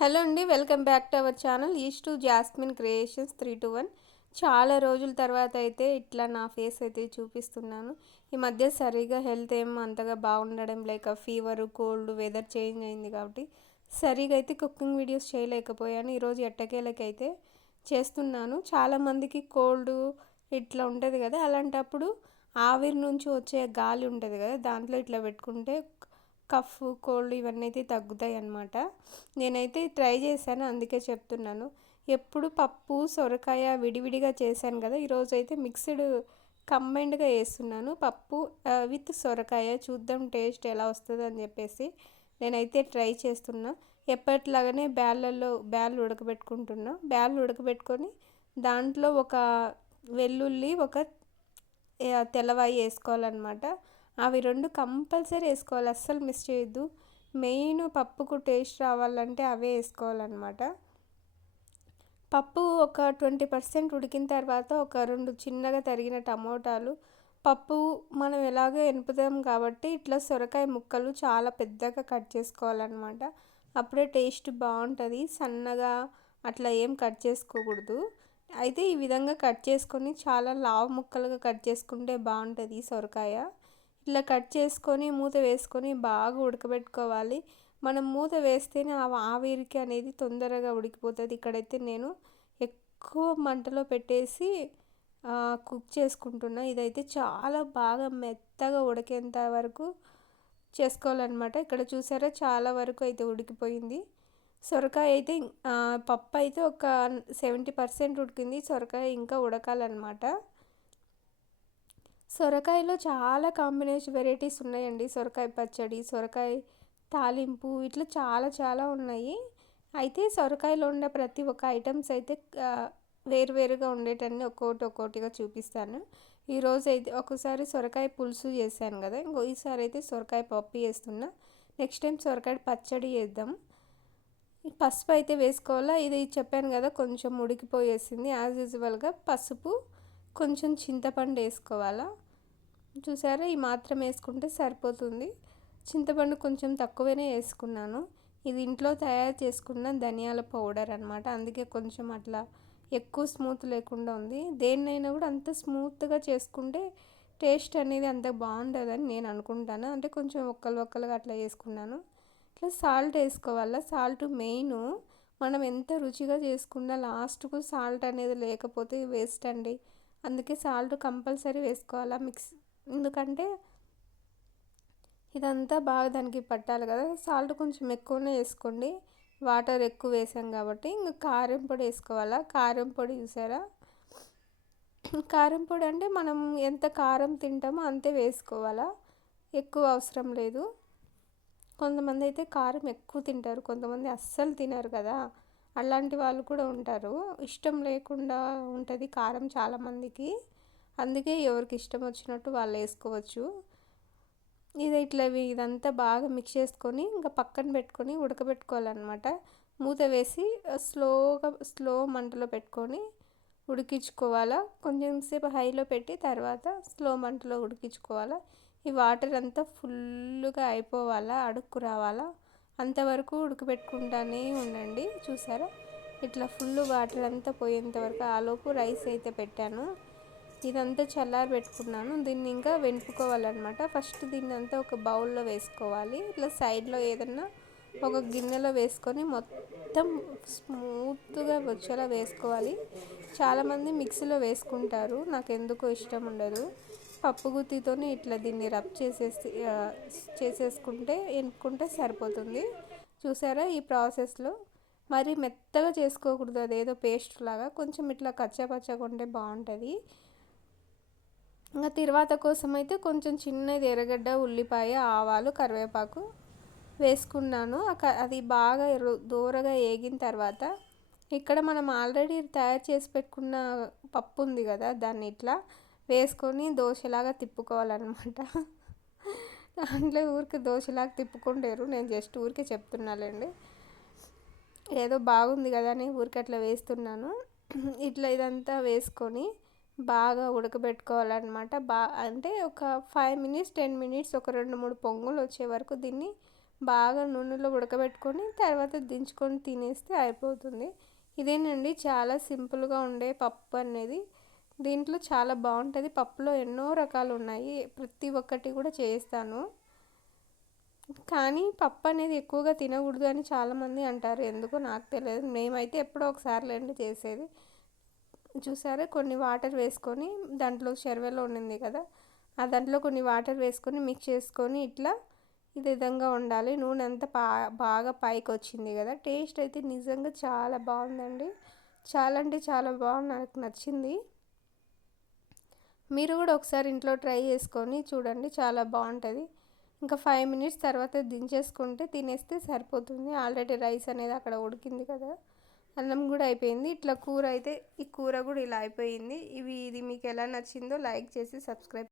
Hello అండి welcome back to our channel. East to Jasmine Creations three two one. చాలా రోజుల తర్వాత అయితే ఇట్లా నా ఫేస్ అయితే చూపిస్తున్నాను. ఈ మధ్య సరిగా హెల్త్ ఏం అంతగా బాగుండడం లేక ఫీవర్ కోల్డ్ వెదర్ చేంజ్ అయింది కాబట్టి సరిగా అయితే కుకింగ్ వీడియోస్ చేయలేకపోయాను. ఈరోజు ఎట్టకేలకైతే చేస్తున్నాను. చాలామందికి కోల్డ్ ఇట్లా ఉంటుంది కదా అలాంటప్పుడు ఆవిరి నుంచి వచ్చే గాలి ఉంటుంది కదా దాంట్లో ఇట్లా పెట్టుకుంటే కఫ్ కోల్డ్ ఇవన్నీ అయితే తగ్గుతాయి అన్నమాట నేనైతే ట్రై చేశాను అందుకే చెప్తున్నాను. ఎప్పుడు పప్పు సొరకాయ విడివిడిగా చేశాను కదా ఈరోజు అయితే మిక్స్డ్ కంబైన్డ్గా వేస్తున్నాను పప్పు విత్ సొరకాయ చూద్దాం టేస్ట్ ఎలా వస్తుంది అని చెప్పేసి నేనైతే ట్రై చేస్తున్నా. ఎప్పటిలాగానే బ్యాళ్ళల్లో బ్యాళ్ళు ఉడకబెట్టుకుంటున్నా. బ్యాళ్ళు ఉడకబెట్టుకొని దాంట్లో ఒక వెల్లుల్లి ఒక తెల్లవాయి వేసుకోవాలన్నమాట. అవి రెండు కంపల్సరీ వేసుకోవాలి. అస్సలు మిస్ చేయొద్దు. మెయిన్ పప్పుకు టేస్ట్ రావాలంటే అవే వేసుకోవాలన్నమాట. పప్పు ఒక ట్వంటీ పర్సెంట్ ఉడికిన తర్వాత ఒక రెండు చిన్నగా తరిగిన టమోటాలు. పప్పు మనం ఎలాగో ఎనుపుదాం కాబట్టి ఇట్లా సొరకాయ ముక్కలు చాలా పెద్దగా కట్ చేసుకోవాలన్నమాట. అప్పుడే టేస్ట్ బాగుంటుంది. సన్నగా అట్లా ఏం కట్ చేసుకోకూడదు. అయితే ఈ విధంగా కట్ చేసుకొని చాలా లావు ముక్కలుగా కట్ చేసుకుంటే బాగుంటుంది సొరకాయ. ఇట్లా కట్ చేసుకొని మూత వేసుకొని బాగా ఉడకబెట్టుకోవాలి. మనం మూత వేస్తేనే ఆ ఆవిరికి అనేది తొందరగా ఉడికిపోతుంది. ఇక్కడైతే నేను ఎక్కువ మంటలో పెట్టేసి కుక్ చేసుకుంటున్నా. ఇదైతే చాలా బాగా మెత్తగా ఉడికేంత వరకు చేసుకోవాలన్నమాట. ఇక్కడ చూసారా? చాలా వరకు అయితే ఉడికిపోయింది. సొరకాయ అయితే పప్పు అయితే ఒక సెవెంటీ పర్సెంట్ ఉడికింది. సొరకాయ ఇంకా ఉడకాలన్నమాట. సొరకాయలో చాలా కాంబినేషన్ వెరైటీస్ ఉన్నాయండి. సొరకాయ పచ్చడి సొరకాయ తాలింపు ఇట్లా చాలా చాలా ఉన్నాయి. అయితే సొరకాయలో ఉండే ప్రతి ఒక్క ఐటమ్స్ అయితే వేరువేరుగా ఉండేటన్ని ఒక్కోటి ఒక్కోటిగా చూపిస్తాను. ఈరోజు అయితే ఒకసారి సొరకాయ పులుసు చేశాను కదా ఇంకో ఈసారి అయితే సొరకాయ పప్పు చేస్తున్నా. నెక్స్ట్ టైం సొరకాయ పచ్చడి చేద్దాం. పసుపు అయితే వేసుకోవాలా? ఇది చెప్పాను కదా కొంచెం ఉడికిపోయేసింది యాజ్ యూజువల్గా పసుపు కొంచెం చింతపండు వేసుకోవాలా? చూసారా? ఈ మాత్రం వేసుకుంటే సరిపోతుంది. చింతపండు కొంచెం తక్కువనే వేసుకున్నాను. ఇది ఇంట్లో తయారు చేసుకున్న ధనియాల పౌడర్ అనమాట అందుకే కొంచెం అట్లా ఎక్కువ స్మూత్ లేకుండా ఉంది. దేన్నైనా కూడా అంత స్మూత్గా చేసుకుంటే టేస్ట్ అనేది అంత బాగుంటుందని నేను అనుకుంటాను. అంటే కొంచెం ఒక్కలు ఒక్కలుగా అట్లా వేసుకున్నాను. ఇట్లా సాల్ట్ వేసుకోవాలా. Salt main. మనం ఎంత రుచిగా చేసుకున్నా లాస్ట్కు సాల్ట్ అనేది లేకపోతే వేస్ట్ అండి. అందుకే సాల్ట్ కంపల్సరీ వేసుకోవాలా. మిక్స్ ఎందుకంటే ఇదంతా బాగా దానికి పట్టాలి కదా. సాల్ట్ కొంచెం ఎక్కువనే వేసుకోండి. వాటర్ ఎక్కువ వేసాం కాబట్టి ఇంకా కారం పొడి వేసుకోవాలా? కారం పొడి చూసారా? కారం పొడి అంటే మనం ఎంత కారం తింటామో అంతే వేసుకోవాలా? ఎక్కువ అవసరం లేదు. కొంతమంది అయితే కారం ఎక్కువ తింటారు. కొంతమంది అస్సలు తినరు కదా. అలాంటి వాళ్ళు కూడా ఉంటారు. ఇష్టం లేకుండా ఉంటుంది కారం చాలామందికి. అందుకే ఎవరికి ఇష్టం వచ్చినట్టు వాళ్ళు వేసుకోవచ్చు. ఇది ఇట్లా ఇదంతా బాగా మిక్స్ చేసుకొని ఇంకా పక్కన పెట్టుకొని ఉడకబెట్టుకోవాలన్నమాట. మూత వేసి స్లోగా స్లో మంటలో పెట్టుకొని ఉడికించుకోవాలా. కొంచెం సేపు హైలో పెట్టి తర్వాత స్లో మంటలో ఉడికించుకోవాలా. ఈ వాటర్ అంతా ఫుల్గా అయిపోవాలా అడుక్కు రావాలా. అంతవరకు ఉడకబెట్టుకుంటానే ఉండండి. చూసారా? ఇట్లా ఫుల్ వాటర్ అంతా పోయేంత వరకు ఆలోపు రైస్ అయితే పెట్టాను. ఇదంతా చల్లారి పెట్టుకున్నాను. దీన్ని ఇంకా వెనుపుకోవాలన్నమాట ఫస్ట్ దీన్ని అంతా ఒక బౌల్లో వేసుకోవాలి. ఇట్లా సైడ్లో ఏదన్నా ఒక గిన్నెలో వేసుకొని మొత్తం స్మూత్గా వచ్చేలా వేసుకోవాలి. చాలామంది మిక్సీలో వేసుకుంటారు. నాకు ఎందుకో ఇష్టం ఉండదు. పప్పు గుత్తితోనే ఇట్లా దీన్ని రబ్ చేసేసి చేసేసుకుంటే ఎనుకుంటే సరిపోతుంది. చూసారా ఈ ప్రాసెస్లో? మరి మెత్తగా చేసుకోకూడదు. అదేదో పేస్ట్ లాగా కొంచెం ఇట్లా కచ్చాపచ్చగా ఉంటే బాగుంటుంది. ఇంకా తిరువాత కోసం అయితే కొంచెం చిన్నది ఎర్రగడ్డ ఉల్లిపాయ ఆవాలు కరివేపాకు వేసుకున్నాను. అది బాగా దూరగా వేగిన తర్వాత ఇక్కడ మనం ఆల్రెడీ తయారు చేసి పెట్టుకున్న పప్పు ఉంది కదా దాన్ని ఇట్లా వేసుకొని దోశలాగా తిప్పుకోవాలన్నమాట. దాంట్లో ఊరికి దోశలాగా తిప్పుకుంటారు నేను జస్ట్ ఊరికే చెప్తున్నానండి ఏదో బాగుంది కదా అని ఊరికి అట్లా వేస్తున్నాను. ఇట్లా ఇదంతా వేసుకొని బాగా ఉడకబెట్టుకోవాలన్నమాట. బా అంటే ఒక ఫైవ్ మినిట్స్ టెన్ మినిట్స్ ఒక రెండు మూడు పొంగులు వచ్చే వరకు దీన్ని బాగా నూనెలో ఉడకబెట్టుకొని తర్వాత దించుకొని తినేస్తే అయిపోతుంది. ఇదేనండి చాలా సింపుల్గా ఉండే పప్పు అనేది. దీంట్లో చాలా బాగుంటుంది. పప్పులో ఎన్నో రకాలు ఉన్నాయి. ప్రతి ఒక్కటి కూడా చేస్తాను. కానీ పప్పు అనేది ఎక్కువగా తినకూడదు అని చాలామంది అంటారు. ఎందుకో నాకు తెలియదు. మేమైతే ఎప్పుడో ఒకసారి లేండి చేసేది. చూసారా? కొన్ని వాటర్ వేసుకొని దాంట్లో చెరవలో ఉండింది కదా ఆ దాంట్లో కొన్ని వాటర్ వేసుకొని మిక్స్ చేసుకొని ఇట్లా ఈ విధంగా ఉండాలి. నూనె అంతా బాగా పైకి వచ్చింది కదా. టేస్ట్ అయితే నిజంగా చాలా బాగుందండి. చాలా అంటే చాలా బాగుంది. నాకు నచ్చింది. మీరు కూడా ఒకసారి ఇంట్లో ట్రై చేసుకొని చూడండి. చాలా బాగుంటుంది. ఇంకా ఫైవ్ మినిట్స్ తర్వాత దించేసుకుంటే తినేస్తే సరిపోతుంది. ఆల్రెడీ రైస్ అనేది అక్కడ ఉడికింది కదా. అన్నం కూడా అయిపోయింది. ఇట్లా కూర అయితే ఈ కూర కూడా ఇలా అయిపోయింది. ఇవి ఇది మీకు ఎలా నచ్చిందో లైక్ చేసి సబ్స్క్రైబ్